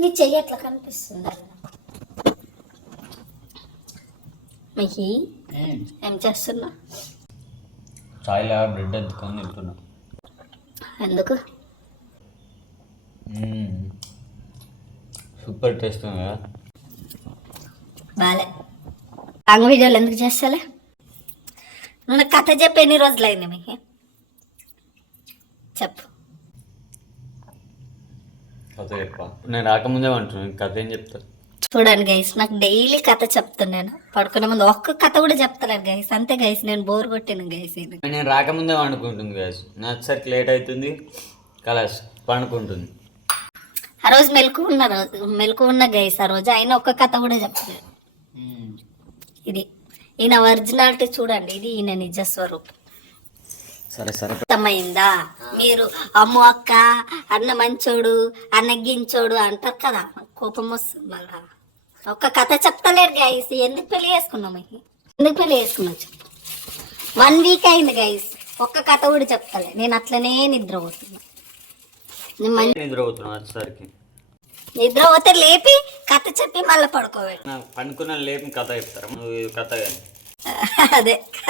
నీ చెయ్యి ఎట్లా కనిపిస్తుంది మీకు? ఏం చేస్తున్నా? చాయ్లా బ్రెడ్ ఎత్తుకొని తింటున్నా. ఎందుకు? సూపర్ టేస్ట్ ఉంది కదా. బాలే. లాంగ్ వీడియోలు ఎందుకు చేస్తాలే? నువ్వు కథ చెప్పి ఎన్ని రోజులు అయింది మీకు? చెప్పు. కథ చెప్పా? నేను రాకముందే అంటున్నాను, కథ ఏం చెప్తారు? చూడండి గైస్, నాకు డైలీ కథ చెప్తున్నాను. పడుకునే ముందు ఒక్క కథ కూడా చెప్తలేను గైస్. అంతే గైస్, నేను బోర్ కొట్టాను గైస్. నేను రాకముందే వండుకుంటుంది గైస్. నచ్చరికి లేట్ అవుతుంది, కలాస్ పండుకుంటుంది. ఆ రోజు మెలకు ఉన్న గైస్. ఆ రోజు ఆయన ఒక్క కథ కూడా చెప్పలేదు. ఇది ఈయన ఒరిజినాలిటీ చూడండి. ఇది ఈయన నిజ స్వరూపం. సరే సరే, అర్థమైందా? మీరు అమ్ము అక్క, అన్న మంచోడు, అన్న గించోడు అంటారు కదా, కోపం వస్తుంది మళ్ళా. ఒక్క కథ చెప్తలేరు గైస్. ఎందుకు పెళ్లి చేసుకున్నాం? ఎందుకు పెళ్లి చేసుకున్నావు చెప్పు. 1 వీక్ అయింది గైస్, ఒక్క కథ కూడా చెప్తలే. నేను అట్లనే నిద్రపోతున్నా. నిద్ర పోతే లేపి కథ చెప్పి మళ్ళీ పడుకోవాలి. పనుకున్న లేపి కథ చెప్తారు కథ.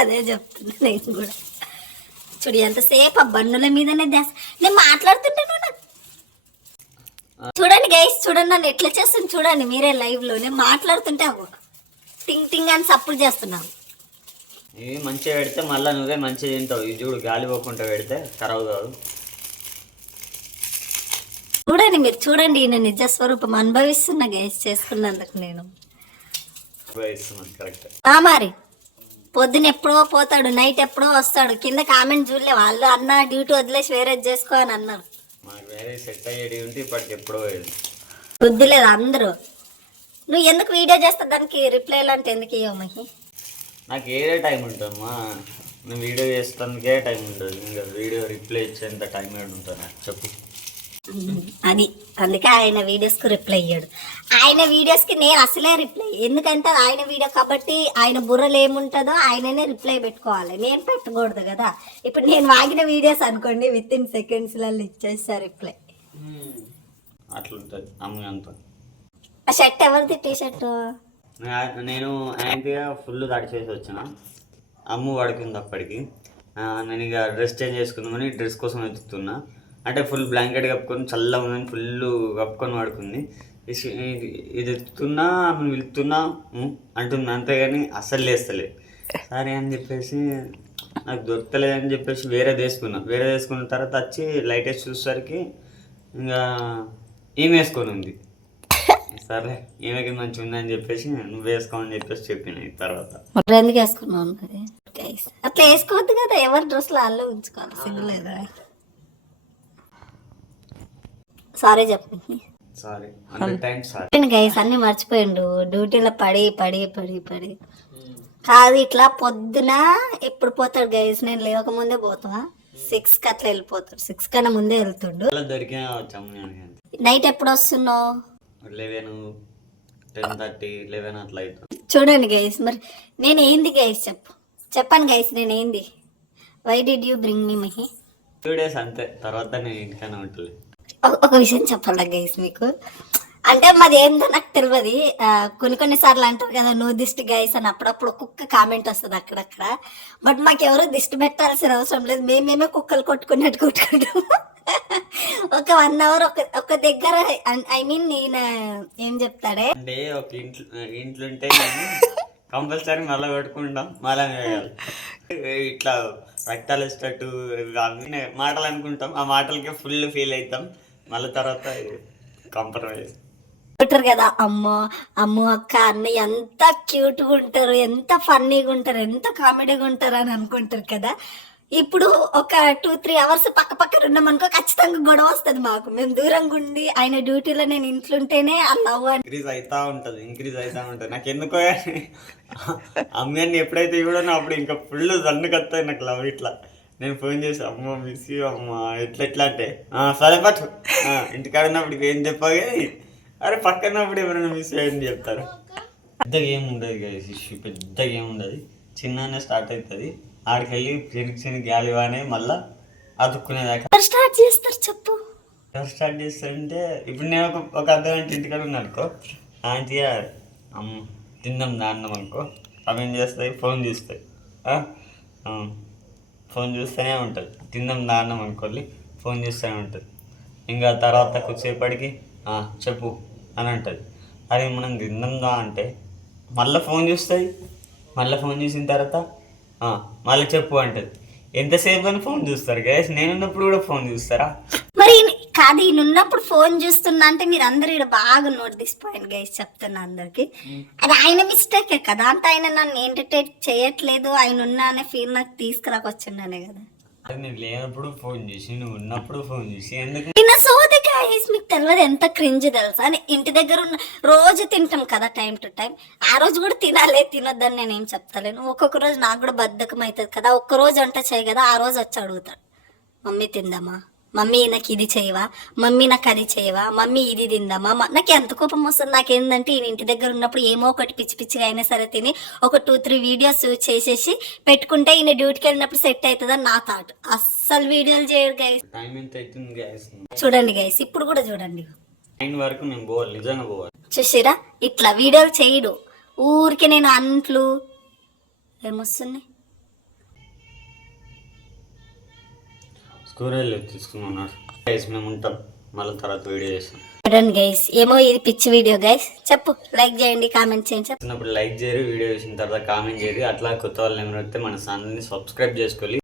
అదే చెప్తున్నా నేను కూడా. చూడు ఎంతసేపు ఆ బండుల మీదనే నేను మాట్లాడుతుంటాను. చూడండి గైస్, చూడండి నన్ను ఎట్లా చేస్తుంది చూడండి మీరే లైవ్ లో. నేను మాట్లాడుతుంటే టింగ్ టింగ్ అని సప్పుడు చేస్తున్నాను. ఇవి మంచిగా పెడితే మళ్ళీ నువ్వే మంచిగా తింటావు. ఇది చూడు, గాలి పోకుండా పెడితే ఖరాబ్ కాదు. చూడండి మీరు, చూడండి ఈయన నిజ స్వరూపం అనుభవిస్తున్నా గైస్ చేసుకున్నందుకు నేను. మరి పొద్దున ఎప్పుడో పోతాడు, నైట్ ఎప్పుడో వస్తాడు. కింద కామెంట్ చూడలే వాళ్ళు, అన్న డ్యూటీ వదిలేసి వేరేది చేసుకో అని అన్నారు. బుద్ధి లేదు అందరూ. నువ్వు ఎందుకు వీడియో చేస్తా దానికి రిప్లై అంటే ఎందుకు ఇవ్వవు మహి? నాకు ఏదే టైం ఉంటుందమ్మా, నేను వీడియో చేస్తానికే టైం ఉంటుంది. ఇంకా వీడియో రిప్లై ఇచ్చేంత టైం ఉంటుంది చెప్పు. అది అందుకే ఆయన వీడియోస్కి రిప్లై ఇయ్యాడు. ఆయన వీడియోస్కి నేను అసలే రిప్లై, ఎందుకంటే ఆయన వీడియో కాబట్టి ఆయన బుర్రలు ఏముంటుందో ఆయననే రిప్లై పెట్టుకోవాలి, నేను పెట్టకూడదు కదా. ఇప్పుడు నేను వాగిన వీడియోస్ అనుకోండి, విత్ ఇన్ సెకండ్స్లలో ఇచ్చేస్తా రిప్లై. అట్లుంటుంది అమ్మ అంతా. ఆ షర్ట్ ఎవరిది? టీ షర్ట్ నేను యాంటీగా ఫుల్ తడిచేసి వచ్చిన. అమ్ము పడుకుంది అప్పటికి. నేను ఇక డ్రెస్ చేంజ్ చేసుకుందామని డ్రెస్ కోసం వెతుకుతున్నా. అంటే ఫుల్ బ్లాంకెట్ కప్పుకొని చల్లగా ఉందని ఫుల్ కప్పుకొని పడుకుంది. ఇది ఎత్తుతున్నా వెళ్తున్నా అంటుంది, అంతేగాని అస్సలు లేస్తలే. సరే అని చెప్పేసి నాకు దొరకలేదని చెప్పేసి వేరే వేసుకున్న తర్వాత వచ్చి లైట్ వేసి చూసేసరికి ఇంకా ఏం వేసుకొని ఉంది. సరే ఏమైనా మంచిగా ఉందని చెప్పేసి నువ్వు వేసుకోమని చెప్పేసి చెప్పిన. తర్వాత ఎందుకు వేసుకున్నావు? అట్లా వేసుకోవద్దు కదా, ఎవరి డ్రెస్లో అల్లే ఉంచుకోవాలి, సిగ్గులేదా? సారీ చెప్పు. గైస్ అన్ని మర్చిపోయిండు డ్యూటీలో పడి పడి పడి పడి. కాదు ఇట్లా పొద్దున ఎప్పుడు పోతాడు గైస్, నేను లేవకముందే పోతావా? 6కి అట్లా వెళ్ళిపోతాడు. 6 కన్నా ముందే వెళ్తుండు. నైట్ ఎప్పుడు వస్తున్నావు? 11, 10:30, 11 అట్లా అవుతుంది. చూడండి గైస్, మరి నేను ఏంది గైస్ చెప్పాను గైస్, నేను ఏంది? Why did you bring me Mahi? 2 days అంతే, తర్వాత నేను ఇంట్లోనే ఉంటుంది. ఒక విషయం చెప్పాలా గైస్ మీకు, అంటే మాది ఏందో నాకు తెలియదు. కొన్ని సార్లు అంటారు కదా నో దిష్టి గైస్ అని, అప్పుడప్పుడు ఒక్కొక్క కామెంట్ వస్తుంది అక్కడక్కడ. బట్ మాకు ఎవరు దిష్టి పెట్టాల్సిన అవసరం లేదు, మేమేమే కుక్కలు కొట్టుకున్నట్టు కొట్టుకుంటాం. ఒక 1 hour ఒక దగ్గర. ఐ మీన్ ఈయన ఏం చెప్తాడే అంటే ఒక ఇంట్లో ఉంటే కంపల్సరీ మళ్ళీ కొట్టుకుంటాం, మళ్ళీ ఇట్లా రక్తాలు వేసేటట్టు మాటలు అనుకుంటాం. ఆ మాటలకే ఫుల్ ఫీల్ అవుతాం. మళ్ళీ తర్వాత కాంప్రమైజ్ ఉంటారు కదా. అమ్మో అక్క అన్న ఎంత క్యూట్గా ఉంటారు, ఎంత ఫన్నీగా ఉంటారు, ఎంత కామెడీగా ఉంటారు అని అనుకుంటారు కదా. ఇప్పుడు ఒక 2-3 hours పక్క పక్కన ఉన్నామనుకో ఖచ్చితంగా గొడవ వస్తుంది మాకు. మేము దూరంగా ఉండి ఆయన డ్యూటీలో నేను ఇంట్లో ఉంటేనే ఆ లవ్ ఇంక్రీజ్ అవుతా ఉంటుంది. నాకు ఎందుకో అమ్మాయిని ఎప్పుడైతే ఇవ్వడో అప్పుడు ఇంకా ఫుల్ దండుకు వస్తాయి నాకు లవ్. ఇట్లా నేను ఫోన్ చేసి అమ్మ మిస్ యూ అమ్మ ఎట్లా అంటే సరే పట్టు ఇంటికాడ ఉన్నప్పుడు ఏం చెప్పగా, అరే పక్కనప్పుడు ఎవరైనా మిస్ అయ్యని చెప్తారు. పెద్దగా ఏం ఉండదు గైస్, ఇష్యూ పెద్దగా ఏం ఉండదు, చిన్ననే స్టార్ట్ అవుతుంది. ఆడికెళ్ళి చిన్న గాలివానే మళ్ళా అతుక్కునేదాకా స్టార్ట్ చేస్తారు చెప్పు. ఎవరు స్టార్ట్ చేస్తారంటే ఇప్పుడు నేను ఒక అర్ధగంట ఇంటికాడ ఉన్నా అనుకో, ఆంటీ అమ్మ తిందాం దాన్నం అనుకో, అవి ఏం చేస్తాయి, ఫోన్ చూస్తాయి. ఫోన్ చూస్తూనే ఉంటుంది. తిందాం దాన్నం అనుకోవాలి, ఫోన్ చూస్తూనే ఉంటుంది. ఇంకా తర్వాత కొద్దిసేపటికి చెప్పు అని అంటుంది. అరే మనం తిందాందా అంటే మళ్ళీ ఫోన్ చూస్తుంది. మళ్ళీ ఫోన్ చూసిన తర్వాత మళ్ళీ చెప్పు అంటుంది. ఎంతసేపు అని ఫోన్ చూస్తారు గైస్? నేనున్నప్పుడు కూడా ఫోన్ చూస్తారా? మరి కాదు, ఈయన ఉన్నప్పుడు ఫోన్ చూస్తున్నా అంటే మీరు అందరు ఇక్కడ బాగా నోట్ తీసిపోయింది గైస్, చెప్తున్నా అందరికి. అది ఆయన మిస్టేకే కదా, అంటే ఆయన నన్ను ఎంటర్టైన్ చేయట్లేదు, ఆయన ఉన్నా అనే ఫీల్ నాకు తీసుకురాకొచ్చిందనే కదా. అది నేను లేనప్పుడు ఫోన్ చేసి, నువ్వు ఉన్నప్పుడు ఫోన్ చేసి ఎందుకు? నిన్న సోది గైస్, మీకు తెలియదు ఎంత క్రింజ్ తెలుసా. అని ఇంటి దగ్గర ఉన్న రోజు తింటాం కదా టైం టు టైం, ఆ రోజు కూడా తినాలి తినొద్దని నేనేం చెప్తలేను. ఒక్కొక్క రోజు నాకు కూడా బద్ధకం అవుతుంది కదా, ఒక్క రోజు వంట చేయ కదా, ఆ రోజు వచ్చి అడుగుతాడు, మమ్మీ తిందామా, మమ్మీ నాకు ఇది చేయవా, మమ్మీ నాకు అది చేయవా, మమ్మీ ఇది తిందామా. నాకు ఎంత కోపం వస్తుంది నాకేందంటే, ఈయన ఇంటి దగ్గర ఉన్నప్పుడు ఏమో ఒకటి పిచ్చి పిచ్చిగా అయినా సరే తిని ఒక 2-3 వీడియోస్ చేసేసి పెట్టుకుంటే ఈయన డ్యూటీకి వెళ్ళినప్పుడు సెట్ అవుతుందని నా థాట్. అస్సలు వీడియోలు చేయడు గైస్. టైం ఎంత అవుతుంది గైస్? చూడండి గైస్, ఇప్పుడు కూడా చూడండి, 9 వరకు నేను పోవాలి, నిజంగా పోవాలి. చూసిరా ఇట్లా వీడియోలు చేయడు, ఊరికే నేను అంట్లు ఏమొస్తుంది కూరలు తీసుకున్నాడు గైస్. మేము ఉంటాం, మళ్ళీ తర్వాత వీడియో చేస్తాం. చూడండి గైస్, ఏమో ఇది పిచ్చి వీడియో గైస్. చెప్పు, లైక్ చేయండి, కామెంట్ చేయండి. చిన్నప్పుడు లైక్ చేయరు, వీడియో చేసిన తర్వాత కామెంట్ చేయరు. అట్లా కొత్త వాళ్ళు ఏమైనా వస్తే మన ఛానల్ని సబ్స్క్రైబ్ చేసుకోవాలి.